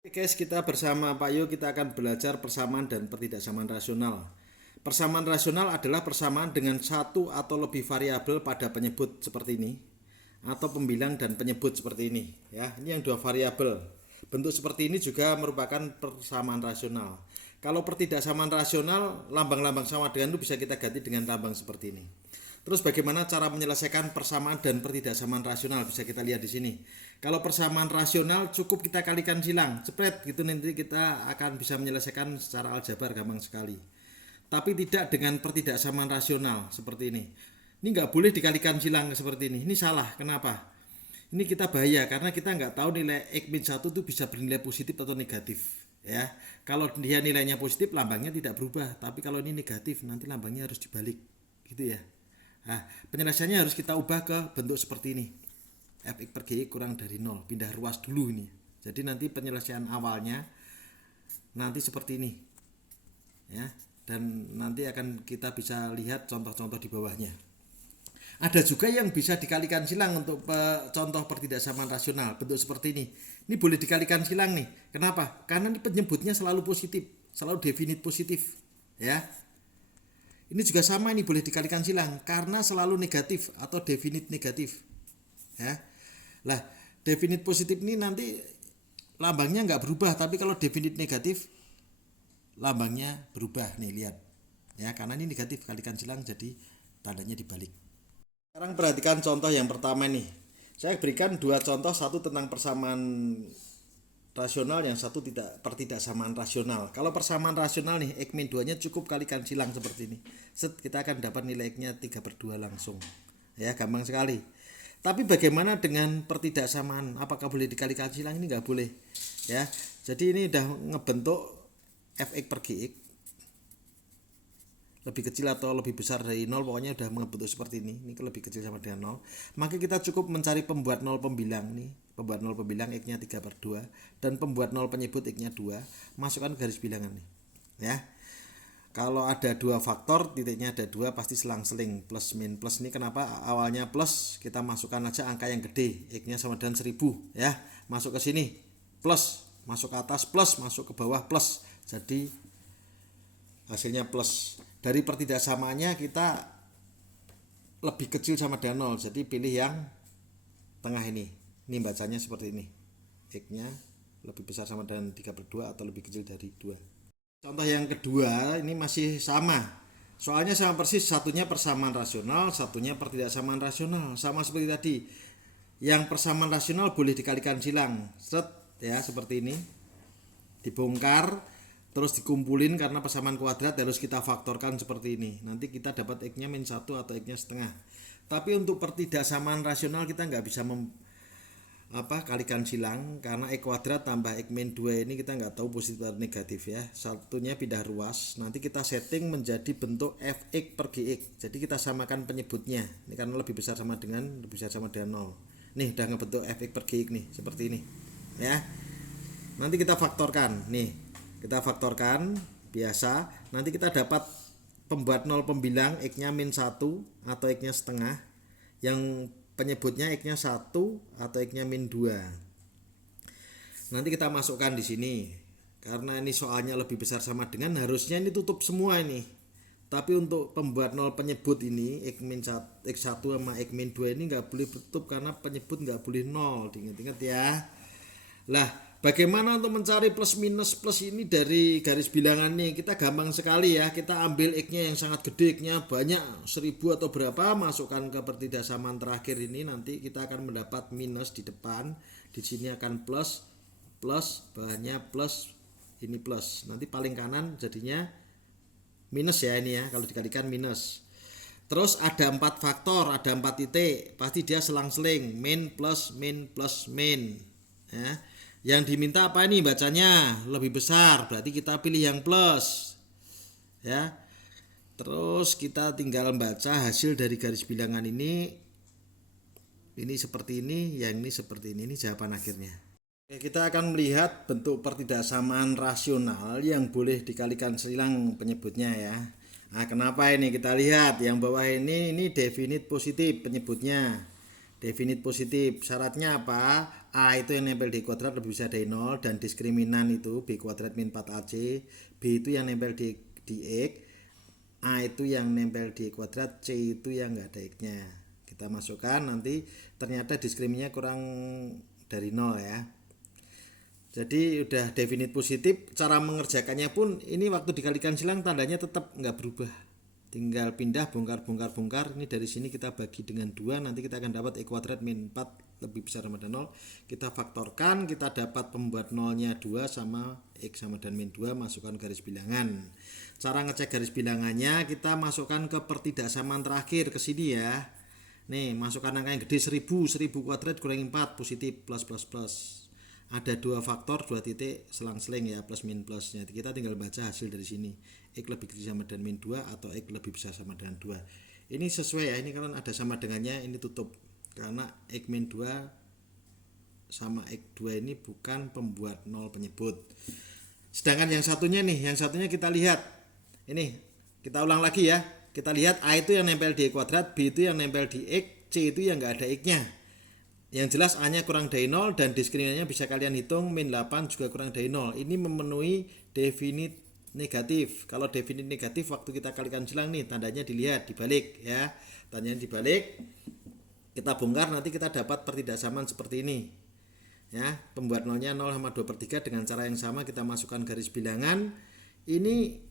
Oke guys, kita bersama Pak Yo kita akan belajar persamaan dan pertidaksamaan rasional. Persamaan rasional adalah persamaan dengan satu atau lebih variabel pada penyebut seperti ini atau pembilang dan penyebut seperti ini ya. Ini yang dua variabel. Bentuk seperti ini juga merupakan persamaan rasional. Kalau pertidaksamaan rasional, lambang-lambang sama dengan itu bisa kita ganti dengan lambang seperti ini. Terus bagaimana cara menyelesaikan persamaan dan pertidaksamaan rasional bisa kita lihat di sini. Kalau persamaan rasional cukup kita kalikan silang, cepret gitu nanti kita akan bisa menyelesaikan secara aljabar gampang sekali. Tapi tidak dengan pertidaksamaan rasional seperti ini. Ini nggak boleh dikalikan silang seperti ini. Ini salah. Kenapa? Ini kita bahaya karena kita nggak tahu nilai x-1 itu bisa bernilai positif atau negatif. Ya, kalau dia nilainya positif lambangnya tidak berubah. Tapi kalau ini negatif nanti lambangnya harus dibalik, gitu ya. Nah, penyelesaiannya harus kita ubah ke bentuk seperti ini. Fx per Gx kurang dari 0. Pindah ruas dulu ini. Jadi nanti penyelesaian awalnya nanti seperti ini. Ya, dan nanti akan kita bisa lihat contoh-contoh di bawahnya. Ada juga yang bisa dikalikan silang untuk contoh pertidaksamaan rasional. Bentuk seperti ini. Ini boleh dikalikan silang nih. Kenapa? Karena ini penyebutnya selalu positif. Selalu definit positif. Ya, ini juga sama, ini boleh dikalikan silang karena selalu negatif atau definit negatif. Ya. Lah, definit positif ini nanti lambangnya nggak berubah, tapi kalau definit negatif lambangnya berubah nih, lihat. Ya, karena ini negatif kalikan silang jadi tandanya dibalik. Sekarang perhatikan contoh yang pertama nih. Saya berikan dua contoh, satu tentang persamaan rasional, yang satu tidak pertidaksamaan rasional. Kalau persamaan rasional nih, x min 2 nya cukup kalikan silang seperti ini. Set, kita akan dapat nilai x-nya 3/2 langsung. Ya, gampang sekali. Tapi bagaimana dengan pertidaksamaan? Apakah boleh dikalikan silang? Ini nggak boleh. Ya, jadi ini udah ngebentuk fx per gx lebih kecil atau lebih besar dari 0, pokoknya udah membentuk seperti ini lebih kecil sama dengan 0, maka kita cukup mencari pembuat 0 pembilang nih, pembuat 0 pembilang x nya 3/2 dan pembuat 0 penyebut x nya 2, masukkan garis bilangan nih ya. Kalau ada dua faktor titiknya ada dua, pasti selang-seling plus min plus. Ini kenapa awalnya plus, kita masukkan aja angka yang gede, x nya sama dengan 1000 ya, masuk ke sini plus, masuk ke atas plus, masuk ke bawah plus, jadi hasilnya plus. Dari pertidaksamaannya kita lebih kecil sama dengan 0, jadi pilih yang tengah ini bacanya seperti ini, x nya lebih besar sama dengan 3/2 atau lebih kecil dari 2. Contoh yang kedua ini masih sama, soalnya sama persis, satunya persamaan rasional, satunya pertidaksamaan rasional, sama seperti tadi. Yang persamaan rasional boleh dikalikan silang, set ya, seperti ini dibongkar terus dikumpulin karena persamaan kuadrat harus kita faktorkan seperti ini. Nanti kita dapat x-nya min 1 atau x-nya setengah. Tapi untuk pertidaksamaan rasional kita nggak bisa kalikan silang karena x kuadrat tambah x min 2 ini kita nggak tahu positif atau negatif ya. Satunya pindah ruas. Nanti kita setting menjadi bentuk fx per gx. Jadi kita samakan penyebutnya. Ini karena lebih besar sama dengan 0. Nih udah ngebentuk fx per gx nih seperti ini. Ya. Nanti kita faktorkan nih. Kita faktorkan biasa, nanti kita dapat pembuat 0 pembilang x nya min 1 atau x nya setengah, yang penyebutnya x nya 1 atau x nya min 2. Nanti kita masukkan di sini, karena ini soalnya lebih besar sama dengan, harusnya ini tutup semua ini. Tapi untuk pembuat 0 penyebut ini x1 sama x min 2 ini nggak boleh tutup karena penyebut nggak boleh 0, diingat-ingat ya. Lah, bagaimana untuk mencari plus minus plus ini dari garis bilangan nih? Kita gampang sekali ya. Kita ambil x-nya yang sangat gede, x-nya banyak 1000 atau berapa, masukkan ke pertidaksamaan terakhir ini, nanti kita akan mendapat minus di depan. Di sini akan plus, plus, bahannya plus, ini plus. Nanti paling kanan jadinya minus ya ini ya, kalau dikalikan minus. Terus ada 4 faktor, ada 4 titik, pasti dia selang-seling, min plus min plus min ya. Yang diminta apa ini bacanya lebih besar, berarti kita pilih yang plus ya. Terus kita tinggal baca hasil dari garis bilangan ini seperti ini, yang ini seperti ini jawaban akhirnya. Oke, kita akan melihat bentuk pertidaksamaan rasional yang boleh dikalikan silang penyebutnya ya. Nah, kenapa ini? Kita lihat yang bawah ini definit positif penyebutnya. Definit positif. Syaratnya apa? A itu yang nempel di kuadrat lebih besar dari 0 dan diskriminan itu B kuadrat min 4AC. B itu yang nempel di X. A itu yang nempel di kuadrat, C itu yang enggak ada X-nya. Kita masukkan nanti ternyata diskriminnya kurang dari 0 ya. Jadi udah definit positif, cara mengerjakannya pun ini waktu dikalikan silang tandanya tetap nggak berubah. Tinggal pindah bongkar. Ini dari sini kita bagi dengan 2, nanti kita akan dapat E kuadrat min 4 lebih besar sama dan 0. Kita faktorkan, kita dapat pembuat nolnya 2 sama X sama dan min 2, masukkan garis bilangan. Cara ngecek garis bilangannya, kita masukkan ke pertidaksamaan terakhir ke sini ya. Nih, masukkan angka yang gede 1000 kuadrat kurangi 4 positif plus. Ada 2 faktor, 2 titik selang-seling ya, plus min plusnya. Kita tinggal baca hasil dari sini. X lebih kecil sama dan min 2 atau X lebih besar sama dengan 2. Ini sesuai ya, ini kan ada sama dengannya, ini tutup. Karena X min 2 sama X2 ini bukan pembuat nol penyebut. Sedangkan yang satunya nih, yang satunya kita lihat. Ini, kita ulang lagi ya. Kita lihat A itu yang nempel di kuadrat, B itu yang nempel di X, C itu yang enggak ada X-nya. Yang jelas A-nya kurang dari 0 dan diskriminannya bisa kalian hitung, min 8 juga kurang dari 0. Ini memenuhi definit negatif. Kalau definit negatif waktu kita kalikan silang nih, tandanya dilihat dibalik ya. Tandanya dibalik. Kita bongkar, nanti kita dapat pertidaksamaan seperti ini. Ya, pembuat nolnya 0 sama 2/3 dengan cara yang sama kita masukkan garis bilangan. Ini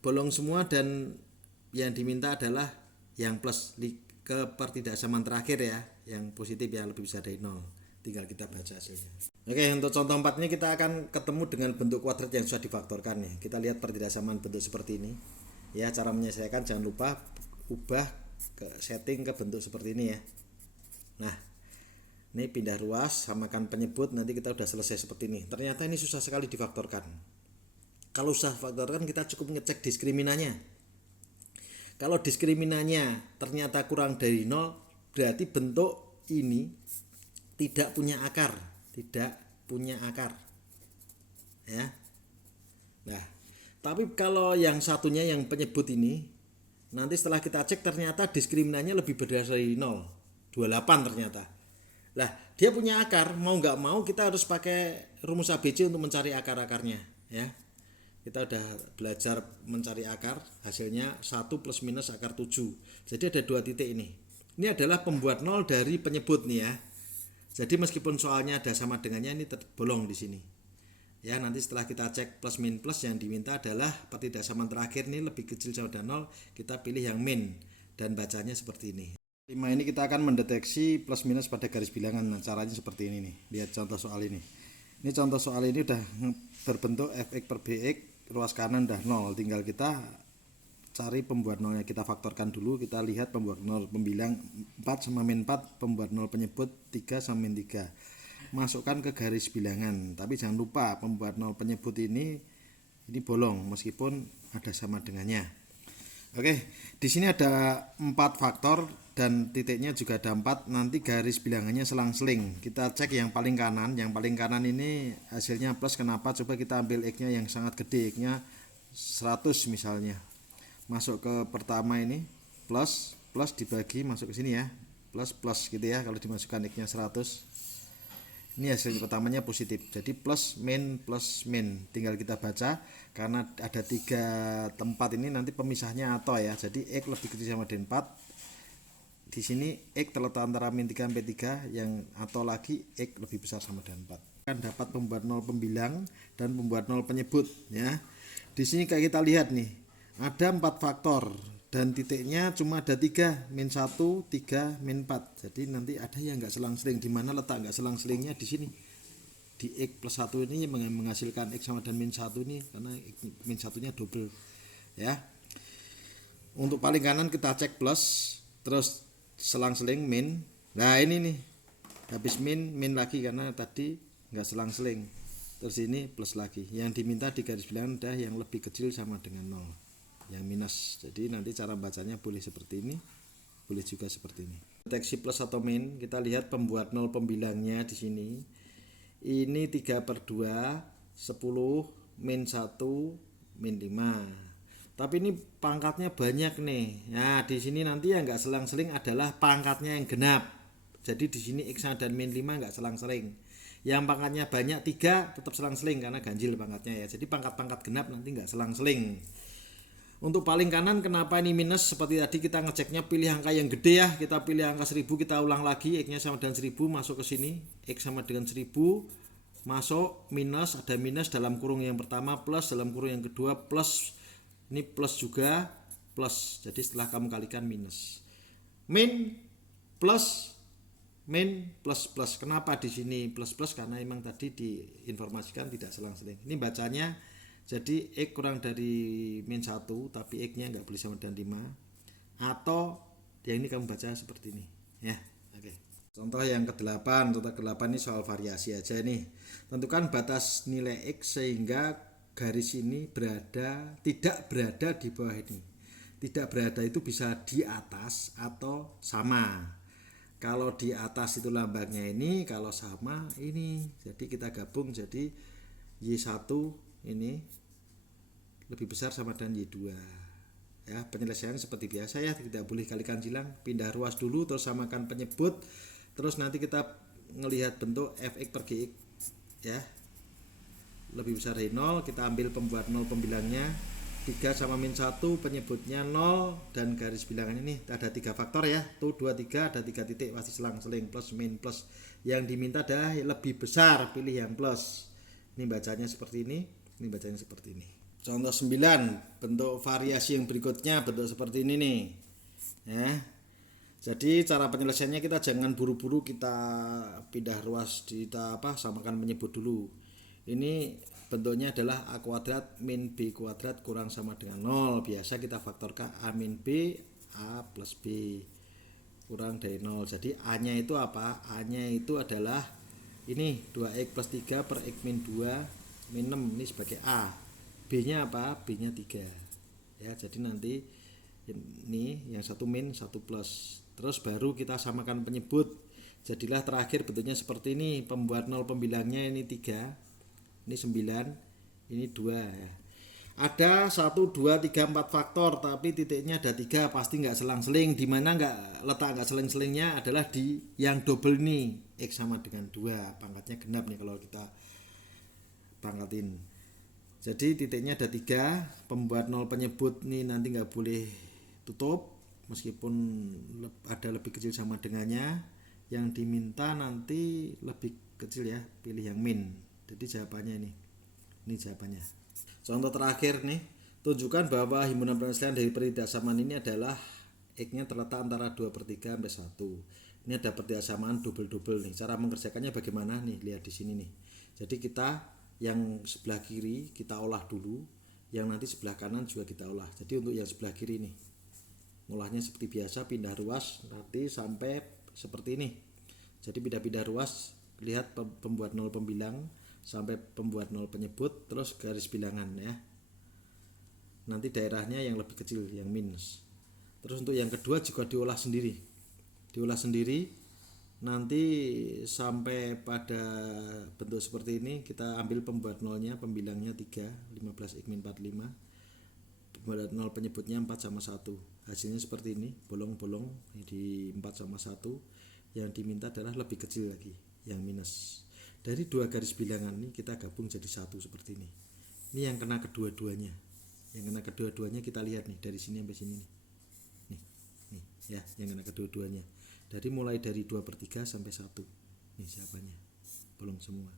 bolong semua dan yang diminta adalah yang plus ke pertidaksamaan terakhir ya, yang positif ya, lebih besar dari 0. Tinggal kita baca hasilnya. Oke, untuk contoh 4 ini kita akan ketemu dengan bentuk kuadrat yang sudah difaktorkan ya. Kita lihat pertidaksamaan bentuk seperti ini. Ya, cara menyelesaikan jangan lupa ubah ke setting ke bentuk seperti ini ya. Nah, ini pindah ruas, samakan penyebut, nanti kita udah selesai seperti ini. Ternyata ini susah sekali difaktorkan. Kalau susah faktorkan, kita cukup ngecek diskriminannya. Kalau diskriminannya ternyata kurang dari 0, berarti bentuk ini tidak punya akar, ya. Nah, tapi kalau yang satunya yang penyebut ini, nanti setelah kita cek ternyata diskriminannya lebih besar dari 0, 28 ternyata. Lah, dia punya akar, mau nggak mau kita harus pakai rumus ABC untuk mencari akar-akarnya, ya. Kita udah belajar mencari akar, hasilnya 1 plus minus akar 7. Jadi ada 2 titik ini. Ini adalah pembuat 0 dari penyebut nih ya. Jadi meskipun soalnya ada sama dengannya, ini terbolong di sini. Ya, nanti setelah kita cek plus min plus, yang diminta adalah pertidaksamaan terakhir ini lebih kecil sama dan 0, kita pilih yang min dan bacanya seperti ini. 5 ini kita akan mendeteksi plus minus pada garis bilangan. Nah, caranya seperti ini nih. Lihat contoh soal ini. Ini contoh soal ini udah berbentuk fx per bx, ruas kanan udah 0, tinggal kita cari pembuat nolnya. Kita faktorkan dulu, kita lihat pembuat nol pembilang 4 sama min 4, pembuat nol penyebut 3 sama min 3. Masukkan ke garis bilangan, tapi jangan lupa pembuat nol penyebut ini bolong meskipun ada sama dengannya. Oke, di sini ada 4 faktor dan titiknya juga ada 4. Nanti garis bilangannya selang-seling. Kita cek yang paling kanan. Yang paling kanan ini hasilnya plus. Kenapa? Coba kita ambil X-nya yang sangat gede, X-nya 100 misalnya. Masuk ke pertama ini, plus dibagi masuk ke sini ya. Plus gitu ya kalau dimasukkan X-nya 100. Ini hasil pertamanya positif, jadi plus min, tinggal kita baca karena ada 3 tempat ini nanti pemisahnya atau ya, jadi X lebih kecil sama dengan 4. Di sini X terletak antara min 3 sampai 3, yang atau lagi X lebih besar sama dengan 4. Kan dapat pembuat nol pembilang dan pembuat nol penyebut ya. Di sini kayak kita lihat nih, ada 4 faktor dan titiknya cuma ada 3, min 1, 3, min 4. Jadi nanti ada yang enggak selang-seling. Di mana letak enggak selang-selingnya? Di sini. Di X plus 1 ini menghasilkan X sama dan min 1 ini, karena min 1-nya double. Ya. Untuk paling kanan kita cek plus, terus selang-seling min. Nah, ini nih. Habis min lagi karena tadi enggak selang-seling. Terus ini plus lagi. Yang diminta di garis bilangan ada yang lebih kecil sama dengan 0. Yang minus. Jadi nanti cara bacanya boleh seperti ini, boleh juga seperti ini. Deteksi plus atau min, kita lihat pembuat nol pembilangnya di sini. Ini 3/2, 10, min 1, min 5. Tapi ini pangkatnya banyak nih. Nah, di sini nanti yang nggak selang-seling adalah pangkatnya yang genap. Jadi di sini X dan min 5 nggak selang-seling. Yang pangkatnya banyak 3 tetap selang-seling karena ganjil pangkatnya ya. Jadi pangkat-pangkat genap nanti nggak selang-seling. Untuk paling kanan kenapa ini minus, seperti tadi kita ngeceknya pilih angka yang gede ya. Kita pilih angka 1000, kita ulang lagi, X-nya sama dengan 1000 masuk ke sini. X sama dengan 1000 masuk, minus, ada minus dalam kurung yang pertama, plus dalam kurung yang kedua, plus, ini plus juga, plus. Jadi setelah kamu kalikan minus. Min plus min plus plus. Kenapa di sini plus plus? Karena emang tadi diinformasikan tidak selang-seling. Ini bacanya jadi X kurang dari min 1 tapi X-nya nggak boleh sama dengan 5. Atau ya ini kamu baca seperti ini ya. Oke. Contoh yang ke-8, contoh ke-8 ini soal variasi aja nih. Tentukan batas nilai X sehingga garis ini tidak berada di bawah ini. Tidak berada itu bisa di atas atau sama. Kalau di atas itu lambangnya ini, kalau sama ini. Jadi kita gabung jadi Y1 ini lebih besar sama dengan Y2. Ya, penyelesaian seperti biasa ya, tidak boleh kalikan silang, pindah ruas dulu terus samakan penyebut. Terus nanti kita ngelihat bentuk fx per gx ya. Lebih besar dari 0, kita ambil pembuat 0 pembilangnya. 3 sama min 1 penyebutnya 0 dan garis bilangan ini ada 3 faktor ya. Tuh 2 3 ada 3 titik pasti selang-seling plus min plus. Yang diminta adalah lebih besar, pilih yang plus. Ini bacanya seperti ini bacanya seperti ini. Contoh 9, bentuk variasi yang berikutnya bentuk seperti ini nih. Ya. Jadi cara penyelesaiannya kita jangan buru-buru kita pindah ruas, kita samakan menyebut dulu. Ini bentuknya adalah A kuadrat min B kuadrat kurang sama dengan 0. Biasa kita faktorkan A min B, A plus B kurang dari 0. Jadi A nya itu apa? A nya itu adalah ini 2X plus 3 per X min 2 min 6 ini sebagai A. B nya apa? B nya 3 ya. Jadi nanti ini yang satu min satu plus. Terus baru kita samakan penyebut. Jadilah terakhir bentuknya seperti ini. Pembuat 0 pembilangnya ini 3, ini 9, ini 2 ya. Ada 1, 2, 3, 4 faktor tapi titiknya ada 3, pasti nggak selang-seling. Dimana letak nggak selang-selingnya adalah di yang double ini, X sama dengan 2, pangkatnya genap nih kalau kita pangkatin. Jadi titiknya ada 3, pembuat 0 penyebut nih nanti nggak boleh tutup meskipun ada lebih kecil sama dengannya. Yang diminta nanti lebih kecil ya, pilih yang min. Jadi jawabannya ini jawabannya. Contoh terakhir nih, tunjukkan bahwa himpunan penyelesaian dari pertidaksamaan ini adalah X-nya terletak antara 2/3 sampai 1. Ini ada pertidaksamaan double-double nih. Cara mengerjakannya bagaimana nih? Lihat di sini nih. Jadi kita yang sebelah kiri kita olah dulu, yang nanti sebelah kanan juga kita olah. Jadi untuk yang sebelah kiri nih, ngolahnya seperti biasa, pindah ruas nanti sampai seperti ini. Jadi pindah-pindah ruas, lihat pembuat 0 pembilang sampai pembuat 0 penyebut, terus garis bilangan ya. Nanti daerahnya yang lebih kecil, yang minus. Terus untuk yang kedua juga diolah sendiri. Nanti sampai pada bentuk seperti ini, kita ambil pembuat 0-nya, pembilangnya 3, 15 X min 45. Pembuat 0 penyebutnya 4 sama 1. Hasilnya seperti ini, bolong-bolong di 4 sama 1. Yang diminta adalah lebih kecil lagi, yang minus. Dari 2 garis bilangan ini kita gabung jadi 1 seperti ini. Ini yang kena kedua-duanya. Yang kena kedua-duanya kita lihat nih, dari sini sampai sini nih. Nih ya, yang kena kedua-duanya. Dari mulai dari 2/3 sampai 1. Ini jawabannya. Bolong semua.